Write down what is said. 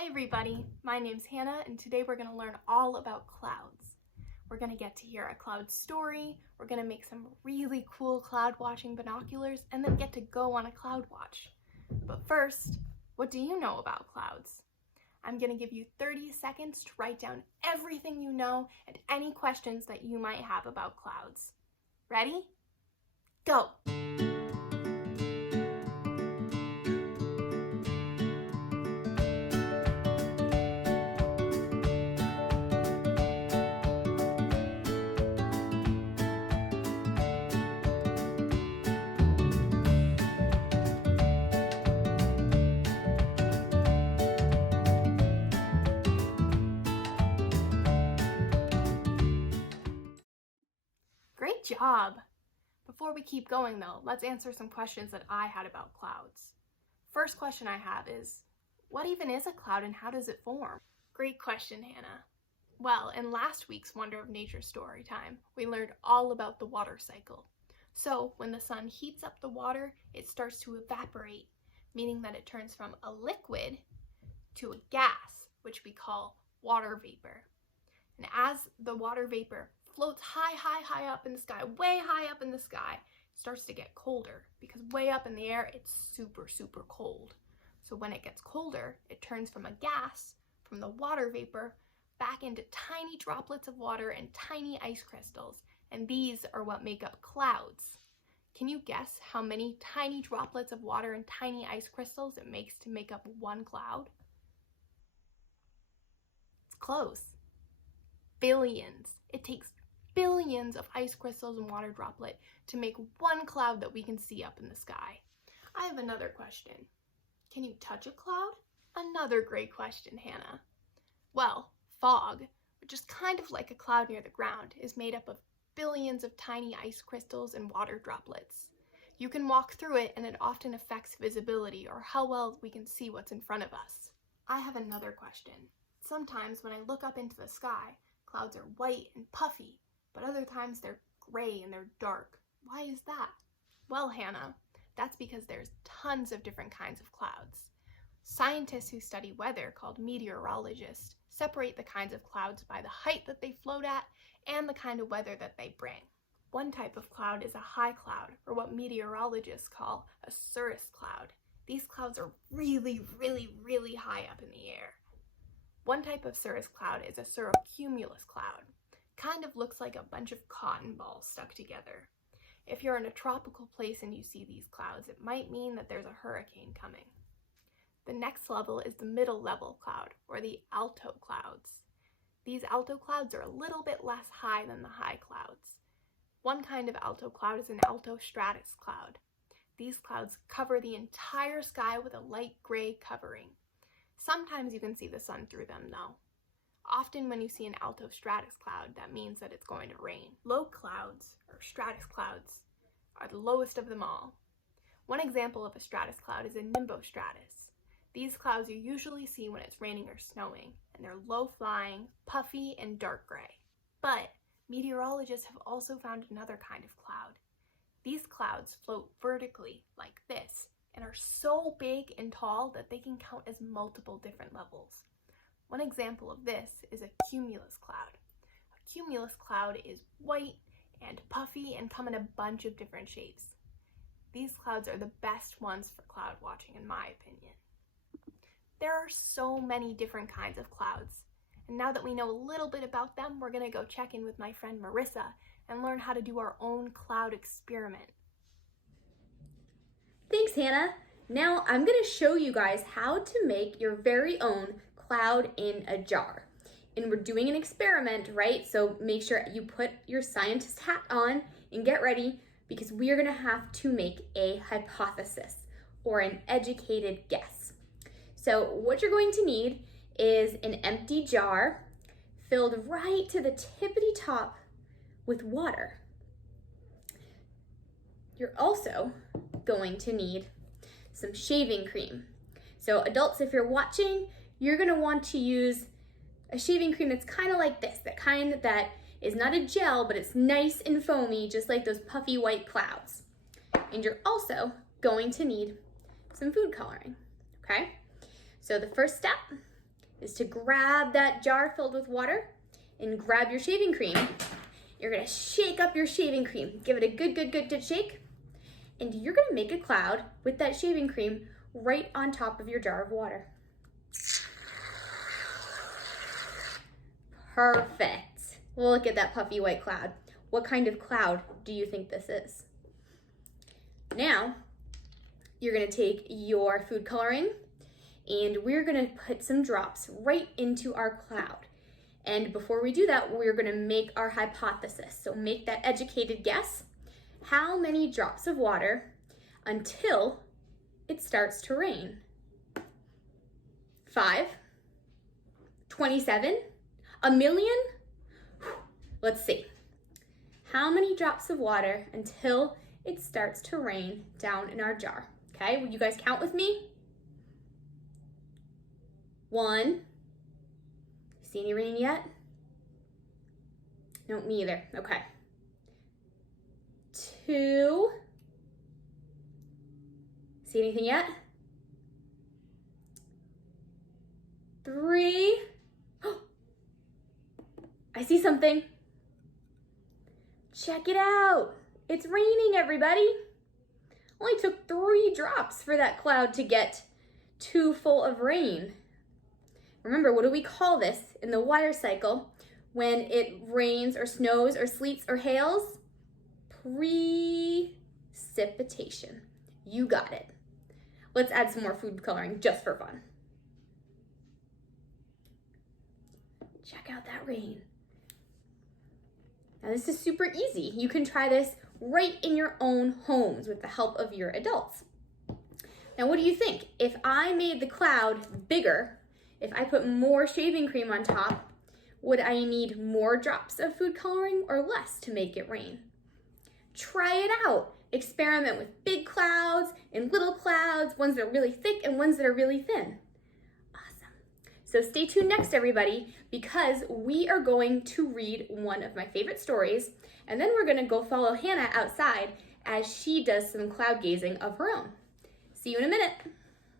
Hi everybody, my name's Hannah and today we're going to learn all about clouds. We're going to get to hear a cloud story, we're going to make some really cool cloud watching binoculars, and then get to go on a cloud watch. But first, what do you know about clouds? I'm going to give you 30 seconds to write down everything you know and any questions that you might have about clouds. Ready? Go! Great job! Before we keep going though, let's answer some questions that I had about clouds. First question I have is, what even is a cloud and how does it form? Great question, Hannah. Well, in last week's Wonder of Nature story time, we learned all about the water cycle. So when the sun heats up the water, it starts to evaporate, meaning that it turns from a liquid to a gas, which we call water vapor. And as the water vapor floats high up in the sky, way high up in the sky, it starts to get colder because way up in the air, it's super cold. So when it gets colder, it turns from a gas, from the water vapor, back into tiny droplets of water and tiny ice crystals. And these are what make up clouds. Can you guess how many tiny droplets of water and tiny ice crystals it makes to make up one cloud? It's close. Billions. It takes billions of ice crystals and water droplet to make one cloud that we can see up in the sky. I have another question. Can you touch a cloud? Another great question, Hannah. Well, fog, which is kind of like a cloud near the ground, is made up of billions of tiny ice crystals and water droplets. You can walk through it and it often affects visibility or how well we can see what's in front of us. I have another question. Sometimes when I look up into the sky, clouds are white and puffy, but other times they're gray and they're dark. Why is that? Well, Hannah, that's because there's tons of different kinds of clouds. Scientists who study weather, called meteorologists, separate the kinds of clouds by the height that they float at and the kind of weather that they bring. One type of cloud is a high cloud, or what meteorologists call a cirrus cloud. These clouds are really high up in the air. One type of cirrus cloud is a cirrocumulus cloud. Kind of looks like a bunch of cotton balls stuck together. If you're in a tropical place and you see these clouds, it might mean that there's a hurricane coming. The next level is the middle level cloud, or the alto clouds. These alto clouds are a little bit less high than the high clouds. One kind of alto cloud is an alto stratus cloud. These clouds cover the entire sky with a light gray covering. Sometimes you can see the sun through them though. Often when you see an alto stratus cloud, that means that it's going to rain. Low clouds, or stratus clouds, are the lowest of them all. One example of a stratus cloud is a nimbostratus. These clouds you usually see when it's raining or snowing, and they're low-flying, puffy, and dark gray. But meteorologists have also found another kind of cloud. These clouds float vertically, like this, and are so big and tall that they can count as multiple different levels. One example of this is a cumulus cloud. A cumulus cloud is white and puffy and come in a bunch of different shapes. These clouds are the best ones for cloud watching in my opinion. There are so many different kinds of clouds, and now that we know a little bit about them, we're going to go check in with my friend Marissa and learn how to do our own cloud experiment. Thanks, Hannah. Now I'm going to show you guys how to make your very own cloud in a jar. And we're doing an experiment, right? So make sure you put your scientist hat on and get ready because we are going to have to make a hypothesis or an educated guess. So what you're going to need is an empty jar filled right to the tippity top with water. You're also going to need some shaving cream. So adults, if you're watching, you're gonna want to use a shaving cream that's kind of like this, that kind that is not a gel, but it's nice and foamy, just like those puffy white clouds. And you're also going to need some food coloring, okay? So the first step is to grab that jar filled with water and grab your shaving cream. You're gonna shake up your shaving cream. Give it a good shake. And you're gonna make a cloud with that shaving cream right on top of your jar of water. Perfect. Look at that puffy white cloud. What kind of cloud do you think this is? Now, you're gonna take your food coloring and we're gonna put some drops right into our cloud. And before we do that, we're gonna make our hypothesis. So make that educated guess. How many drops of water until it starts to rain? 5? 27? 1,000,000? Let's see. How many drops of water until it starts to rain down in our jar? Okay, will you guys count with me? 1. See any rain yet? No, me either. Okay. 2. See anything yet? 3. I see something. Check it out. It's raining, everybody. Only took 3 drops for that cloud to get 2 full of rain. Remember, what do we call this in the water cycle when it rains or snows or sleets or hails? Precipitation. You got it. Let's add some more food coloring just for fun. Check out that rain. Now this is super easy. You can try this right in your own homes with the help of your adults. Now what do you think? If I made the cloud bigger, if I put more shaving cream on top, would I need more drops of food coloring or less to make it rain? Try it out. Experiment with big clouds and little clouds, ones that are really thick and ones that are really thin. Awesome. So stay tuned next, everybody, because we are going to read one of my favorite stories, and then we're gonna go follow Hannah outside as she does some cloud gazing of her own. See you in a minute.